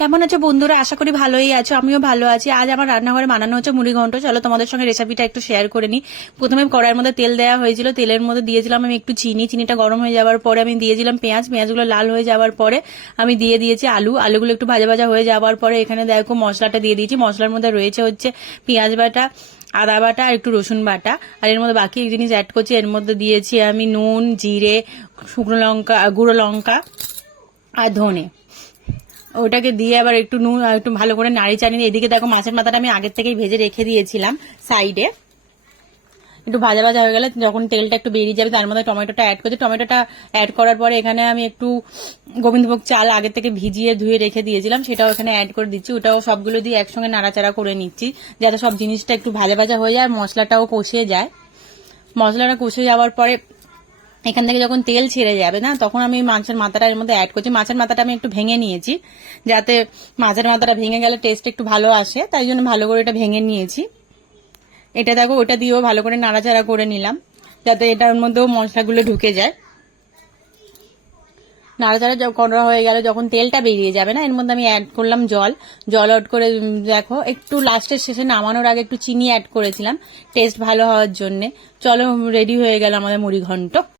কেমন আছো বন্ধুরা? আশা করি ভালোই আছো, আমিও ভালো আছি। আজ আমার রান্নাঘরে বানানো হচ্ছে মুড়ি ঘন্ট। চলো তোমাদের সঙ্গে রেসিপিটা একটু শেয়ার করে নিই। প্রথমে কড়াইয়ের মধ্যে তেল দেওয়া হয়েছিল, তেলের মধ্যে দিয়েছিলাম আমি একটু চিনি। চিনিটা গরম হয়ে যাওয়ার পরে আমি দিয়েছিলাম পেঁয়াজ। পেঁয়াজগুলো লাল হয়ে যাওয়ার পরে আমি দিয়ে দিয়েছি আলু। আলুগুলো একটু ভাজা ভাজা হয়ে যাওয়ার পরে এখানে দেখো মশলাটা দিয়ে দিয়েছি। মশলার মধ্যে রয়েছে হচ্ছে পেঁয়াজ বাটা, আদা বাটা আর একটু রসুন বাটা। আর এর মধ্যে বাকি জিনিস অ্যাড করছি। এর মধ্যে দিয়েছি আমি নুন, জিরে, শুকনো লঙ্কা, গুঁড়ো লঙ্কা আর ধনে। ওটাকে দিয়ে আবার একটু নুন একটু ভালো করে নাড়ি চাড়িয়ে। এদিকে দেখো মাছের মাথাটা আমি আগের থেকেই ভেজে রেখে দিয়েছিলাম সাইডে। একটু ভাজা ভাজা হয়ে গেলে যখন তেলটা একটু বেরিয়ে যাবে তার মধ্যে টমেটোটা অ্যাড করছি। টমেটোটা অ্যাড করার পরে এখানে আমি একটু গোবিন্দভোগ চাল আগের থেকে ভিজিয়ে ধুয়ে রেখে দিয়েছিলাম, সেটাও এখানে অ্যাড করে দিচ্ছি। ওটাও সবগুলো দিয়ে একসঙ্গে নাড়াচাড়া করে নিচ্ছি যাতে সব জিনিসটা একটু ভাজা ভাজা হয়ে যায়, মশলাটাও কষে যায়। মশলাটা কষে যাওয়ার পরে এখান থেকে যখন তেল ছেড়ে যাবে না, তখন আমি মাছের মাথাটা এর মধ্যে অ্যাড করছি। মাছের মাথাটা আমি একটু ভেঙে নিয়েছি যাতে মাছের মাথাটা ভেঙে গেলে টেস্ট একটু ভালো আসে, তাই জন্য ভালো করে এটা ভেঙে নিয়েছি। এটা দেখো ওটা দিয়েও ভালো করে নাড়াচাড়া করে নিলাম যাতে এটার মধ্যেও মশলাগুলো ঢুকে যায়। নাড়াচাড়া করা হয়ে গেলে যখন তেলটা বেরিয়ে যাবে না, এর মধ্যে আমি অ্যাড করলাম জল। জল অ্যাড করে দেখো একটু লাস্টের শেষে নামানোর আগে একটু চিনি অ্যাড করেছিলাম টেস্ট ভালো হওয়ার জন্য। চলো রেডি হয়ে গেল আমাদের মুড়ি ঘন্ট।